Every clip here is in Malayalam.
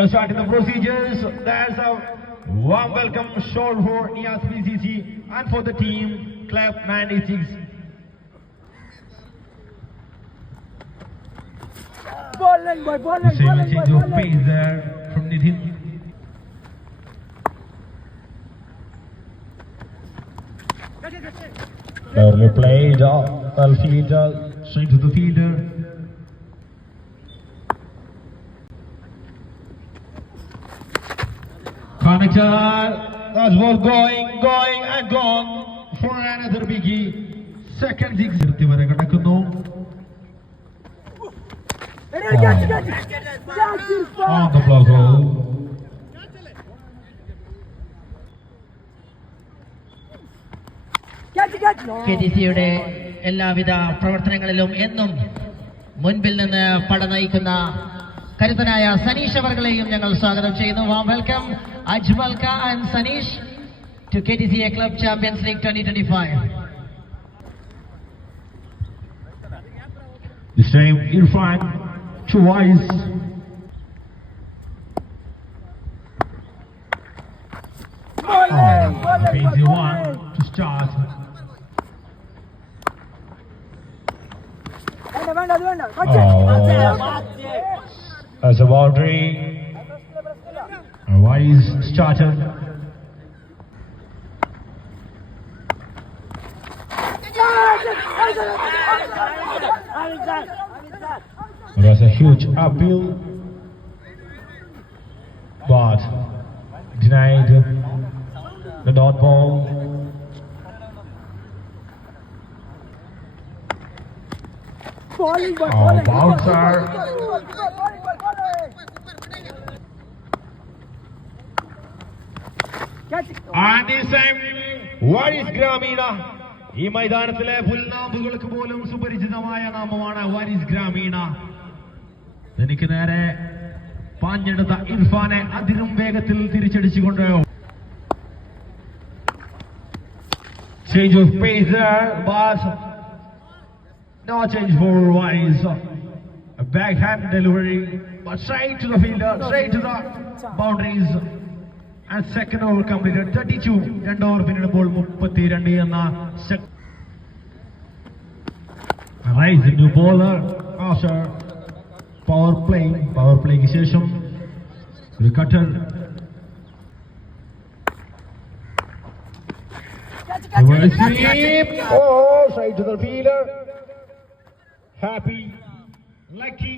are starting the procedures. There's a warm welcome shot for Nias BCC and for the team Club 96. The same change of pace there from Nithin. Early played well fielder, straight to the fielder. Connector, that's ball going and gone for another biggie. Second six. On the block hole. KTCയുടെ എല്ലാവിധ പ്രവർത്തനങ്ങളിലും എന്നും മുൻപിൽ നിന്ന് പട നയിക്കുന്ന കരുത്തനായ സനീഷ് അവർകളെയും ഞങ്ങൾ സ്വാഗതം ചെയ്യുന്നു. വാം വെൽക്കം അജ്മൽ ക and Saneesh to KTCA Club Champions League 2025. This time Irfan twice. Easy one to start. That's a boundary. A wise starter. It was a huge appeal, but denied the dot ball. Bouncer. And this time, what is Gramina? ഈ മൈതാനത്തിലെ പുൽനാമ്പുകൾക്ക് പോലും സുപരിചിതമായ നാമമാണ് വാരിസ് ഗ്രാമീണ. എനിക്ക് നേരെ പാഞ്ഞെടുത്ത ഇർഫാനെ അതിരും വേഗത്തിൽ തിരിച്ചടിച്ചുകൊണ്ട് change of pace there, but no change for Waris. A backhand delivery, but straight to the fielder, straight to the boundaries. And second over completed 32. Second over പിന്നിടുമ്പോൾ 32 എന്ന Rise the new bowler after power playക്ക് ശേഷം ഒരു cutter. Oh, straight to the fielder. Happy, lucky.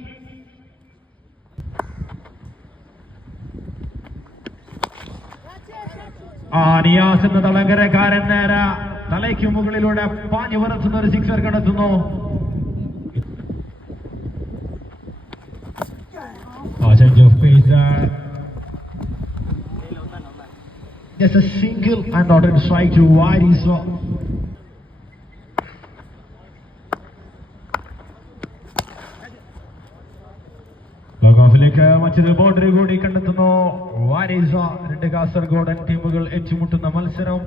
Niyas എന്ന തളങ്കരക്കാരൻ നേരെ തലയ്ക്ക് മുകളിലൂടെ പാഞ്ഞു പറത്തുന്ന ഒരു sixer കടത്തുന്നു. Change of pace there. Just a single and not a strike to Waris. ലോകോഫിലേക്ക് മറ്റൊരു ബൗണ്ടറി കൂടി കണ്ടെത്തുന്നു വാരിസ. രണ്ട് കാസർഗോഡൻ ടീമുകൾ ഏറ്റുമുട്ടുന്ന മത്സരം.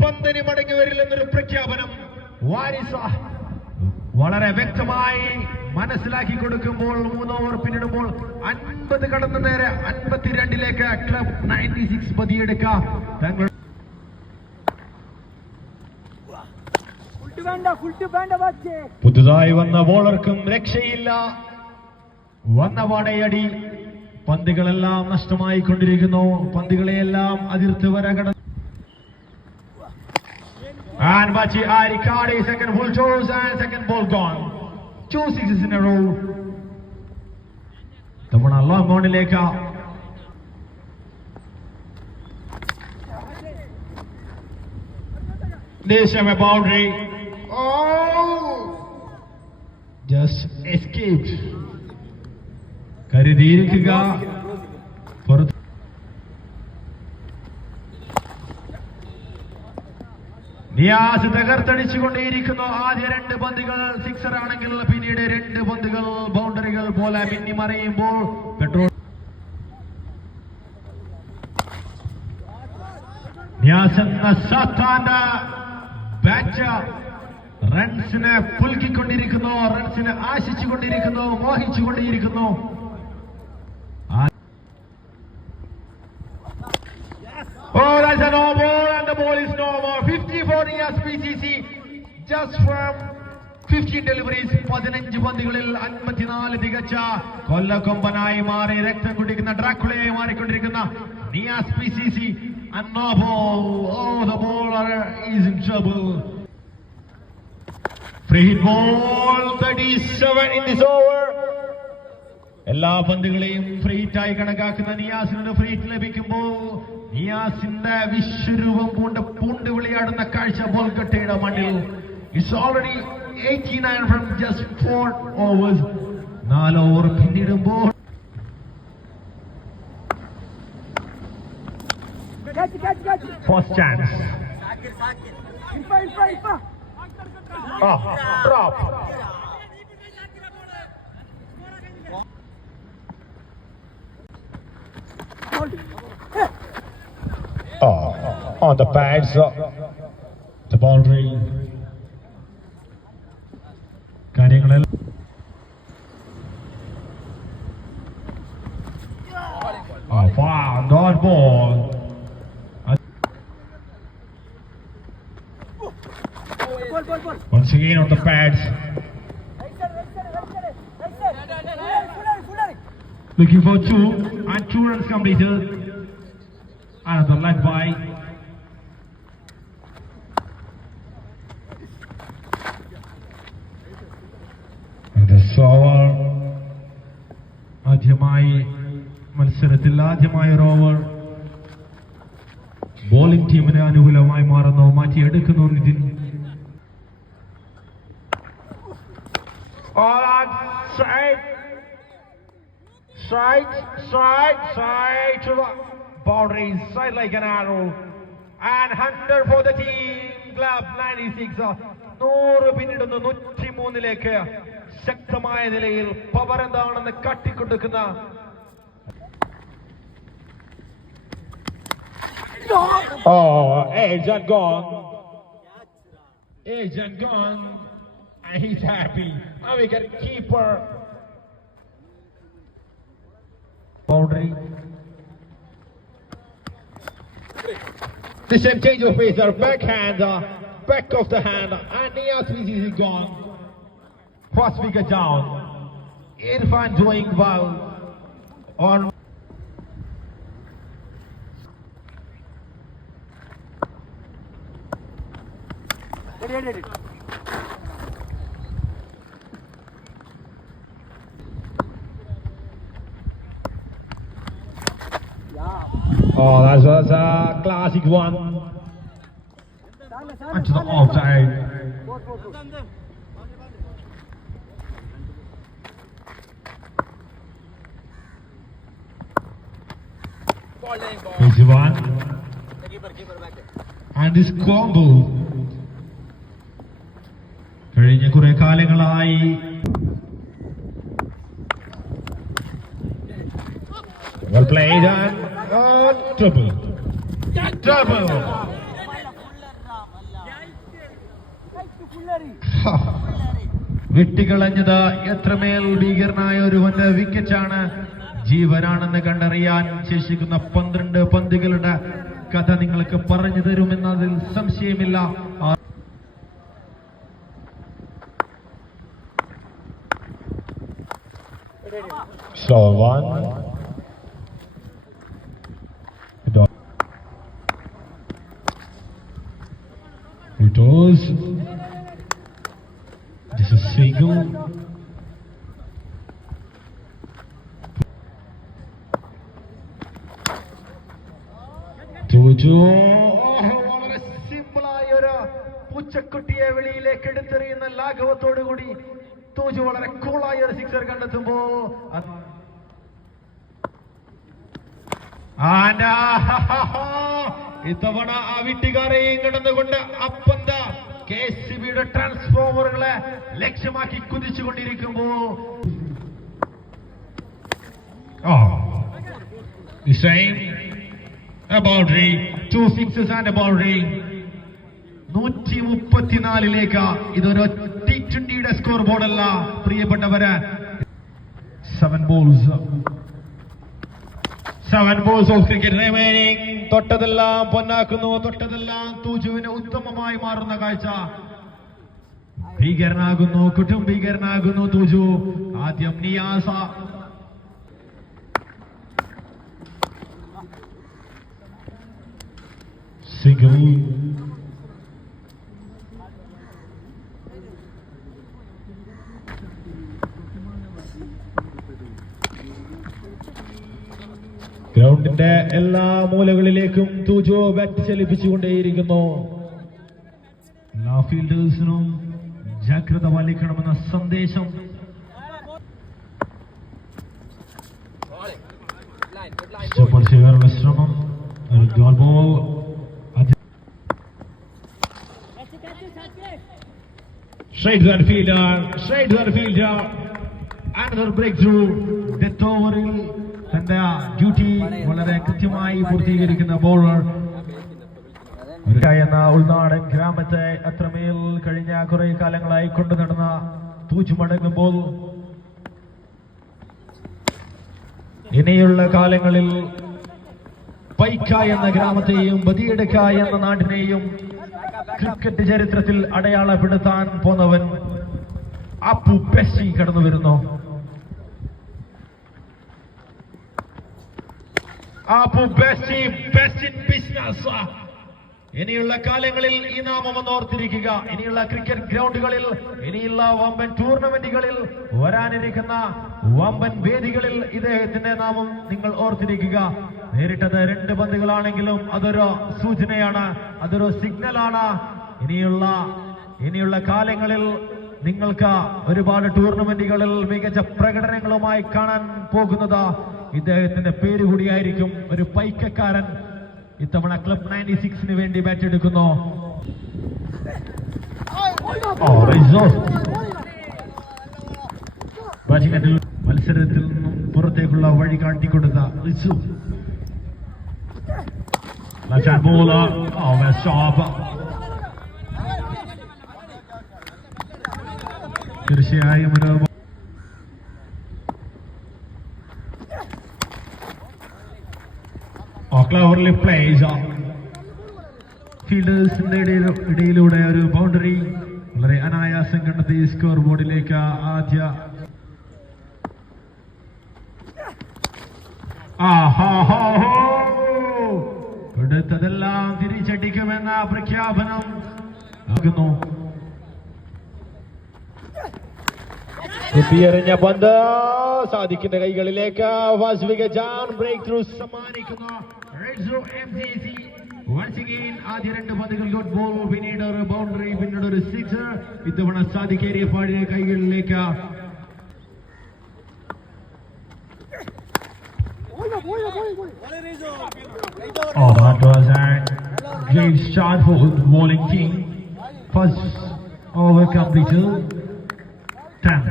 പന്തിന് മടങ്ങി വരില്ലെന്നൊരു പ്രഖ്യാപനം വാരിസ വളരെ വ്യക്തമായി മനസ്സിലാക്കി കൊടുക്കുമ്പോൾ 3 ഓവർ പിന്നിടുമ്പോൾ 50 കടന്നു നേരെ 52 ക്ലബ് 96 പതിയെടുക്കാം. തങ്ങൾ പുതുതായി വന്ന ബോളർക്കും രക്ഷയില്ല. വന്ന പാടയടി. പന്തുകളെല്ലാം നഷ്ടമായി കൊണ്ടിരിക്കുന്നു. പന്തുകളെയെല്ലാം അതിർത്ത് വര കടന്നു. And Bachi Arikade, second full toss and second ball gone. 2 sixes in a row. Tamana long on Leka. This time a boundary. Oh! Just escaped. Karidirikka. Niyas തകർത്തടിച്ചുകൊണ്ടേയിരിക്കുന്നു. ആദ്യ 2 പന്തുകൾ സിക്സർ ആണെങ്കിൽ പിന്നീട് 2 പന്തുകൾ ബൗണ്ടറികൾ പോലെ മിന്നി മറിയുമ്പോൾ പെട്രോൾ നിയാസ് എന്ന സാത്താന്റെ bat റൺസിനെ പുൽകിക്കൊണ്ടിരിക്കുന്നു, റൺസിനെ ആശിച്ചുകൊണ്ടിരിക്കുന്നു, മോഹിച്ചുകൊണ്ടിരിക്കുന്നു. Oh, that's a no ball and the ball is no more. 54 years PCC just from 15 deliveries. 15 പന്തുകളിൽ 54 തികച്ച കൊല്ലക്കൊമ്പനായി മാറി രക്തം കുടിക്കുന്ന ഡ്രാക്കുളയായി മാറിക്കൊണ്ടിരിക്കുന്ന Niyas PCC. And no ball. Oh, the bowler is in trouble. Free hit ball 37 in this over. എല്ലാ പന്തുകളെയും ഫ്രീ ഹിറ്റായി കണക്കാക്കുന്ന നിയാസിന് ഫ്രീ ഹിറ്റ് ലഭിക്കുമ്പോൾ നിയാസിന്റെ വിശ്വരൂപം പൂണ്ട് വിളയാടുന്ന കാഴ്ച ബോൾഗട്ടയുടെ മണ്ണിൽ. It's already 89 from just 4 overs. 4 over പിന്നിടുമ്പോൾ first chance. Drop. On the pads, the boundary. കാര്യങ്ങളിൽ dot ball. Once again on the pads. Looking for 2 and 2 runs completed. Another leg by over. ആദ്യമായി മത്സരത്തിൽ ആദ്യമായ ഒരു ഓവർ ബോളിംഗ് ടീമിന് അനുകൂലമായി മാറുന്നു. മാറ്റിയെടുക്കുന്നു Nitin. Side to the boundary, side like an arrow, and 100 for the team club. 96 100 പിന്നിടുന്നു 103ലേക്ക്. ശക്തമായ നിലയിൽ പവർ എന്താണെന്ന് കാട്ടിക്കൊടുക്കുന്ന agent gone, and he's happy. Now we get keeper. Boundary. The same change of pace, backhand, back of the hand, and Nias is gone. First wicket down. Irfan doing well on. Oh, that's a classic one. Onto the offside. Easy one. And this combo. കഴിഞ്ഞ കുറെ കാലങ്ങളായി well played and double. വിട്ടുകളഞ്ഞത് എത്രമേൽ ഭീകരനായ ഒരുവന്റെ വിക്കറ്റാണ്. ജീവനാണെന്ന് കണ്ടറിയാൻ ശേഷിക്കുന്ന 12 പന്തുകളുടെ കഥ നിങ്ങൾക്ക് പറഞ്ഞു തരുമെന്നതിൽ സംശയമില്ല. So one. It was this is single. വളരെ സിമ്പിളായ ഒരു പൂച്ചക്കുട്ടിയെ വെളിയിലേക്ക് എടുത്തെറിയുന്ന ലാഘവത്തോടുകൂടി തോജു വളരെ കൂളായ ഒരു സിക്സർ കണ്ടെത്തുമ്പോ ഇത്തവണ ആ വീട്ടുകാരെയും കടന്നുകൊണ്ട് അപ്പന്ത KCBയുടെ ട്രാൻസ്ഫോമറുകളെ ലക്ഷ്യമാക്കി കുതിച്ചുകൊണ്ടിരിക്കുമ്പോ the same a boundary, 2 sixes and a boundary. 134 ഇതൊരു T20 സ്കോർ ബോർഡല്ല പ്രിയപ്പെട്ടവര്. 7 balls of cricket remaining. തൊട്ടതെല്ലാം പൊന്നാക്കുന്നു, തൊട്ടതെല്ലാം തൂജുവിന് ഉത്തമമായി മാറുന്ന കാഴ്ച. ഭീകരനാകുന്നു, കുടുംബീകരനാകുന്നു തൂജു. ആദ്യം നിയാസ, സിംഗിൾ. ഗ്രൗണ്ടിന്റെ എല്ലാ മൂലകളിലേക്കും തൂജു ബാറ്റ് ചലിപ്പിച്ചുകൊണ്ടേയിരിക്കുന്നു. എല്ലാ ഫീൽഡേഴ്സിനും ജാഗ്രത പാലിക്കണമെന്ന സന്ദേശം. ചെയ്യാനുള്ള ശ്രമം. Ball straight to the fielder. Another breakthrough. Death ഓവറിൽ തന്റെ ഡ്യൂട്ടി വളരെ കൃത്യമായി പൂർത്തീകരിക്കുന്ന ബോളർ എന്ന ഉൾനാടൻ ഗ്രാമത്തെ അത്രമേൽ കഴിഞ്ഞ കുറെ കാലങ്ങളായി കൊണ്ടു നടന്ന തൂജു മടങ്ങുമ്പോൾ ഇനിയുള്ള കാലങ്ങളിൽ പൈക്ക എന്ന ഗ്രാമത്തെയും ബദിയടുക്ക എന്ന നാടിനെയും ക്രിക്കറ്റ് ചരിത്രത്തിൽ അടയാളപ്പെടുത്താൻ പോന്നവൻ അപ്പു ബെസ്സി കടന്നു വരുന്നു. Appu Bessy, best in business. ഇനിയുള്ള കാലങ്ങളിൽ ഈ നാമം ഒന്ന് ഓർത്തിരിക്കുക. ഇനിയുള്ള ക്രിക്കറ്റ് ഗ്രൗണ്ടുകളിൽ, ഇനിയുള്ള വമ്പൻ ടൂർണമെന്റുകളിൽ, വരാനിരിക്കുന്ന വമ്പൻ വേദികളിൽ ഇദ്ദേഹത്തിന്റെ നാമം നിങ്ങൾ ഓർത്തിരിക്കുക. നേരിട്ടത് 2 പന്തുകളാണെങ്കിലും അതൊരു സൂചനയാണ്, അതൊരു സിഗ്നലാണ്. ഇനിയുള്ള കാലങ്ങളിൽ നിങ്ങൾക്ക് ഒരുപാട് ടൂർണമെന്റുകളിൽ മികച്ച പ്രകടനങ്ങളുമായി കാണാൻ പോകുന്നത് ഇദ്ദേഹത്തിന്റെ പേര് കൂടിയായിരിക്കും. ഒരു പൈക്കക്കാരൻ ഇത്തവണ ക്ലബ് 96 വേണ്ടി ബാറ്റ് എടുക്കുന്നു. മത്സരത്തിൽ നിന്നും പുറത്തേക്കുള്ള വഴി കാട്ടിക്കൊടുത്ത റിസു. തീർച്ചയായും ഒരു cleverly plays. ഫീൽഡേഴ്സിന്റെ ഇടയിലൂടെ ഒരു ബൗണ്ടറി വളരെ അനായാസം കണ്ടെത്തി സ്കോർ ബോർഡിലേക്ക് ആദ്യ. എടുത്തതെല്ലാം തിരിച്ചടിക്കുമെന്ന പ്രഖ്യാപനം ആകുന്നു. കുത്തിയെറിഞ്ഞ പന്ത് സാദിഖിന്റെ കൈകളിലേക്ക്. ബ്രേക്ക് ത്രൂ സമ്മാനിക്കുന്ന once again ആദ്യ 2 പന്തുകൾ ഡോട്ട് ബോൾ, പിന്നീട് ഒരു ബൗണ്ടറി, പിന്നീട് ഒരു സിക്സർ. ഇത്തവണ സാദിഖ് ഏരിയ പാടിയ കൈകളിലേക്ക്. That was a great start for bowling team. First over completed 10.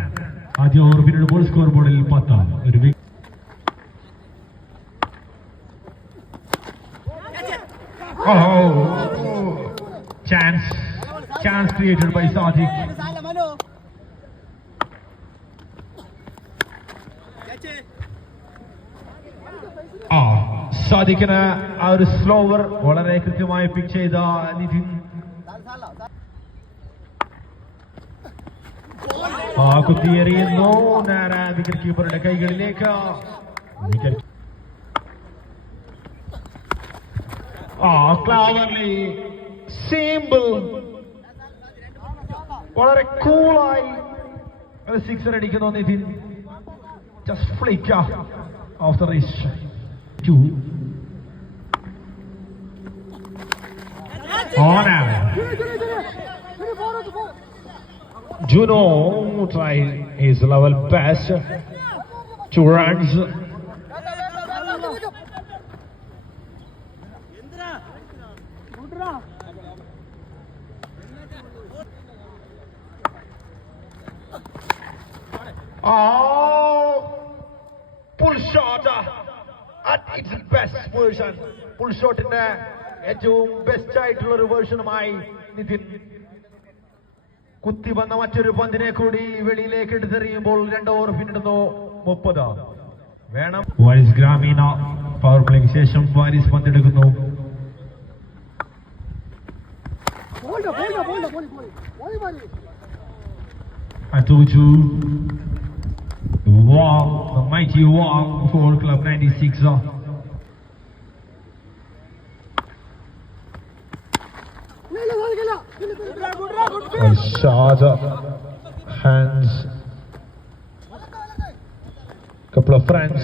ആദ്യ ഓവർ, പിന്നീട് ബോൾ സ്കോർ ബോർഡിൽ 10. ഒരു chance created by Sadiq. സാദിഖിന് ആ ഒരു സ്ലോവർ വളരെ കൃത്യമായി പിക്ക് ചെയ്ത നിതിൻ. കുത്തിയെറിയുന്നു നേരെ വിക്കറ്റ് കീപ്പറുടെ കൈകളിലേക്ക്. ക്ലാവർലി, സിമ്പിൾ, വളരെ കൂളായി ഒരു സിക്സർ അടിക്കുന്നു Nithin. Just flick of the wrist. 2 on air. Juno tried his level best. 2 runs. Pull shot at its best version. Pull shot in ഏറ്റവും ബെസ്റ്റ് ആയിട്ടുള്ള ഒരു വേർഷനുമായി നിതിൻ കുത്തി വന്ന മറ്റൊരു പന്തിനെ കൂടി വെളിയിലേക്ക് എടുത്തെറിയുമ്പോൾ 2 ഓവർ പിന്നിടുന്നു 30 വേണം. വാരിസ് ഗ്രാമീണ പവർ പ്ലേക്ക് ശേഷം Waris പന്തെടുക്കുന്നു. Atuju Wong, the mighty Wong for Club 96. A shot, hands, couple of friends.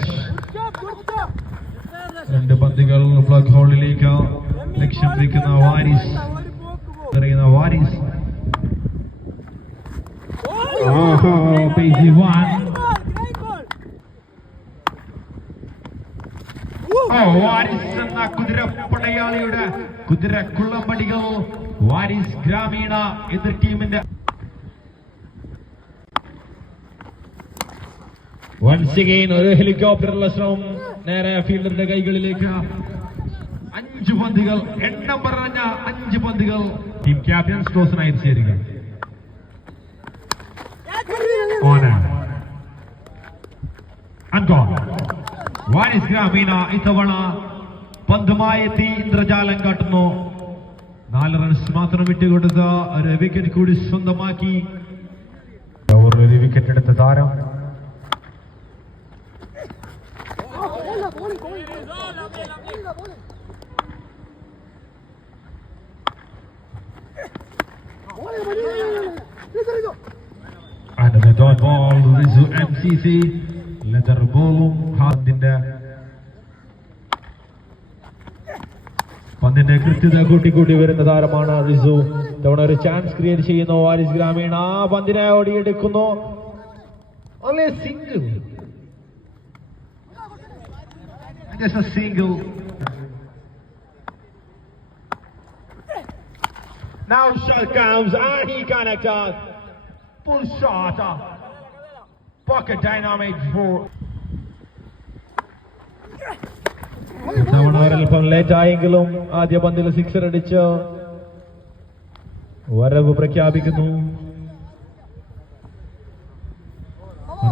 രണ്ട് പന്തുകൾ പ്ലഗ് ഹോളിലേക്ക് ലക്ഷ്യം വെക്കുന്ന വാരിസ് എറിയുന്ന വാരിസ്. Busy one. വാരിസ് എന്ന കുതിരപ്പടയാളിയുടെ കുതിരക്കുള്ളമ്പടികൾ. വാരിസ് ഗ്രാമീണ എതിർ ടീമിന്റെ വൺസ് അഗൈൻ ഒരു ഹെലികോപ്റ്ററുള്ള ശ്രമം നേരെ ഫീൽഡറിന്റെ കൈകളിലേക്ക്. 5 പന്തുകൾ, എണ്ണം പറഞ്ഞ 5 പന്തുകൾ. ടീം ക്യാപ്റ്റൻ സ്റ്റോസനായി ചേരുക. വാരിസ് ഗ്രാമീണ ഇത്തവണ പന്തുമായെത്തി ഇന്ദ്രജാലം കാട്ടുന്നു. 4 റൺസ് മാത്രം വിട്ടുകൊടുത്ത ഒരു വിക്കറ്റ് കൂടി സ്വന്തമാക്കി. ഒരു വിക്കറ്റ് എടുത്ത താരം dot ball Rizu MCC leather ballum പന്തിന്റെ കൃത്യത കൂട്ടിക്കൂട്ടി വരുന്ന താരമാണ് റിസു. തവണ ഒരു ചാൻസ് ക്രിയേറ്റ് ചെയ്യുന്നു വാരിസ് ഗ്രാമീണ. ആ പന്തിനെ ഓടിയെടുക്കുന്നു. Single, just a single. Now shot comes and he connected. Full shot, pocket dynamic for അല്പം ലേറ്റ് ആയെങ്കിലും ആദ്യ പന്തിൽ 6 അടിച്ച് വരവ് പ്രഖ്യാപിക്കുന്നു.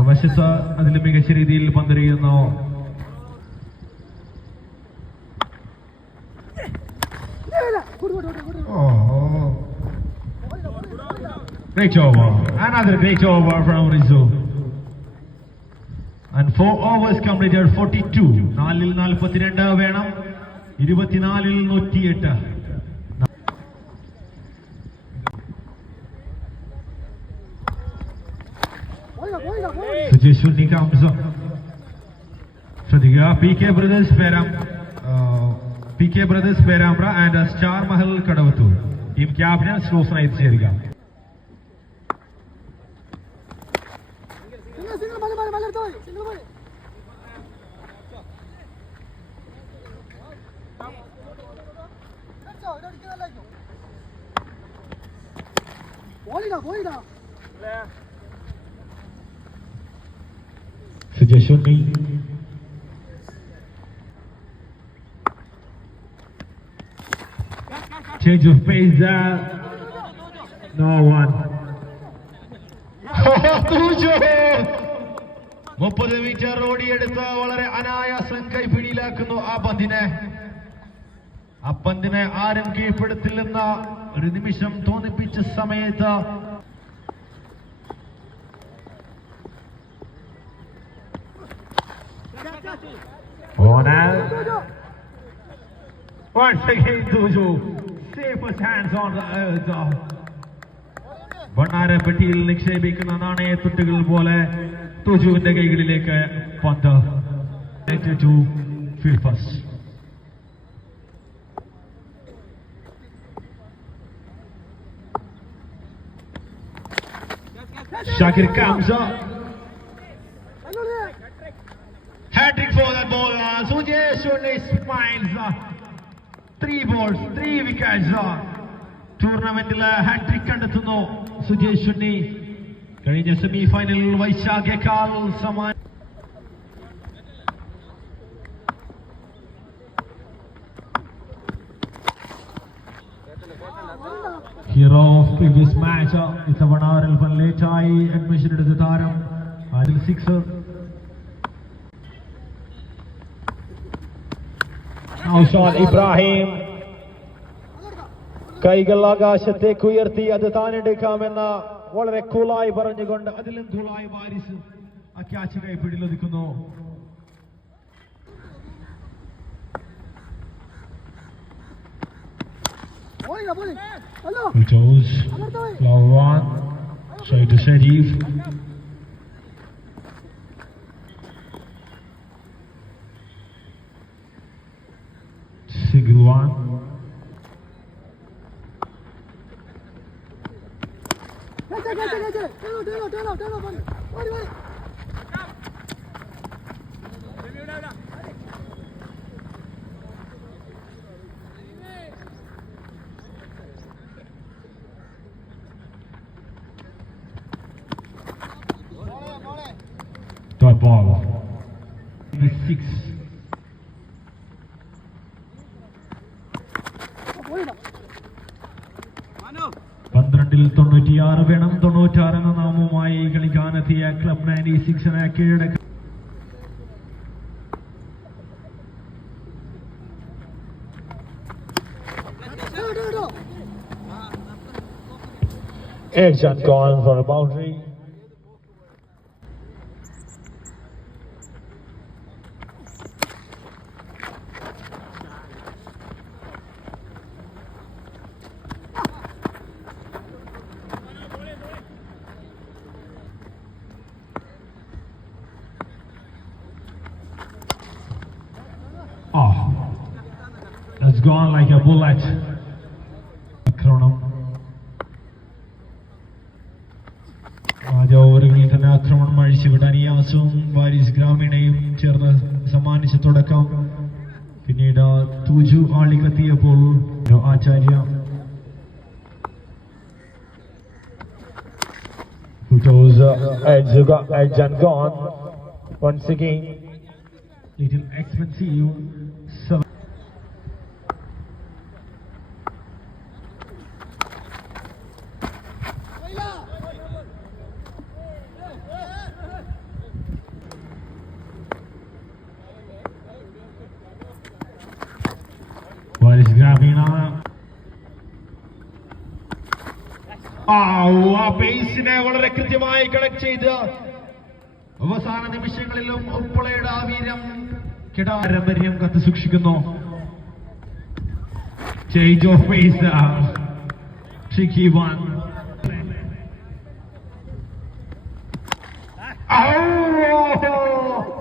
വശത്ത് അതിൽ മികച്ച രീതിയിൽ പന്തെറിയുന്നു. Great over, another great over from Rizu. And 4 overs completed, 42. 4-ൽ 42 വേണം, 24-ൽ 108. Sujesh Unni comes up. ശ്രദ്ധിക്കുക, PK Brothers Perambra and Star Mahal Kadavathur. Team captain സ്ലോസനായി ചേരുക. Sujesh Unni change of pace there. No one. 30 metre ഓടിയെടുത്ത് വളരെ അനായാസം കൈപ്പിടിയിലാക്കുന്നു ആ പന്തിനെ ആരും കീഴ്പ്പെടുത്തില്ലെന്ന ഒരു നിമിഷം തോന്നിപ്പിച്ച സമയത്ത് once again Tuju safest hands on the earth. ബണ്ണാരപ്പെട്ടിയിൽ നിക്ഷേപിക്കുന്ന നാണയത്തുട്ടുകൾ പോലെ തുജുവിന്റെ കൈകളിലേക്ക് പന്ത്. Shakir comes up. Hat-trick for that ball. Sujesh Unni smiles. 3 balls, 3 wickets. ടൂർണമെന്റിൽ ഹാട്രിക് കണ്ടെത്തുന്നു സുജേഷ് ഉണ്ണി. കഴിഞ്ഞ സെമി ഫൈനലിൽ വൈശാഖേക്കാൾ സമാന He മാച്ച്. ഇത്തവണ അല്പം ലേറ്റായി അഡ്മിഷൻ എടുത്ത താരം അതിൽ സിക്സർ. ഇബ്രാഹിം കൈകൾ ആകാശത്തേക്ക് ഉയർത്തി അത് താനെടുക്കാമെന്ന വളരെ കൂളായി പറഞ്ഞുകൊണ്ട് അതിലും കൂളായി വാരിസ് ആ catch കൈപ്പിടിയിലൊതുക്കുന്നു. Sharif. Sigruan. Dot ball. The 6. പന്ത്രണ്ടിൽ 96 വേണം. 96 എന്ന നാമവുമായി കളിക്കാനെത്തിയ ക്ലബ് 96 കീഴടക്കി. Edson gone for a boundary. Oh, that's gone like a bullet. ആക്രമണം ആദ്യ ഓവറുകളിൽ തന്നെ ആക്രമണം അഴിച്ചുവിടാൻ നിയാസും വാരിസ് ഗ്രാമീണയും ചേർന്ന് സമ്മാനിച്ച തുടക്കം. പിന്നീട് തുജു ആളികെത്തിയപ്പോൾ ആചാര്യ edge and gone once again. Little expensive. Waris ഗ്രാമീണ ആ ബേസിനെ വളരെ കൃത്യമായി കണക്ട് ചെയ്ത് അവസാന നിമിഷങ്ങളിലും ഉൾപ്പെടെയുടെ ആ വീര്യം കിടാരമ്പര്യം കത്ത് സൂക്ഷിക്കുന്നു. Change of pace. Tricky one.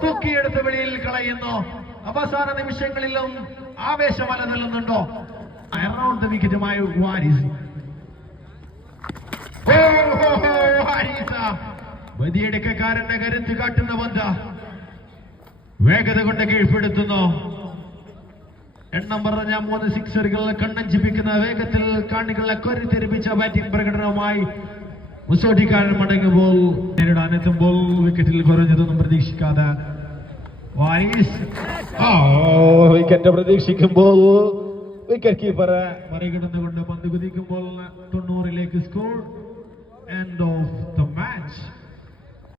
തൂക്കിയെടുത്ത് വെളിയിൽ കളയുന്നു. അവസാന നിമിഷങ്ങളിലും ആവേശം അലതല്ലുന്നുണ്ടോ? Around the വിക്കറ്റുമായി Waris. വലിയടക്കാരന്റെ കരുത്ത് കാട്ടുന്ന പന്ത് വേഗത കൊണ്ട് കീഴ്പ്പെടുത്തുന്നു. എണ്ണം പറഞ്ഞ 3 സിക്സറുകൾ കണ്ണഞ്ചിപ്പിക്കുന്ന വേഗത്തിൽ കാണികളെ കൊരുത്തെരിപ്പിച്ച ബാറ്റിംഗ് പ്രകടനവുമായി മുസോട്ടിക്കാരൻ മടങ്ങുമ്പോൾ നേരിടാനെത്തുമ്പോൾ വിക്കറ്റിൽ കുറഞ്ഞതൊന്നും പ്രതീക്ഷിക്കാതെ വാരിസ് വിക്കറ്റ് പ്രതീക്ഷിക്കുമ്പോൾ വിക്കറ്റ് കീപ്പറെ മറികടന്നുകൊണ്ട് പന്ത് കുതിക്കുമ്പോൾ 90-ലേക്ക് score. End of the match.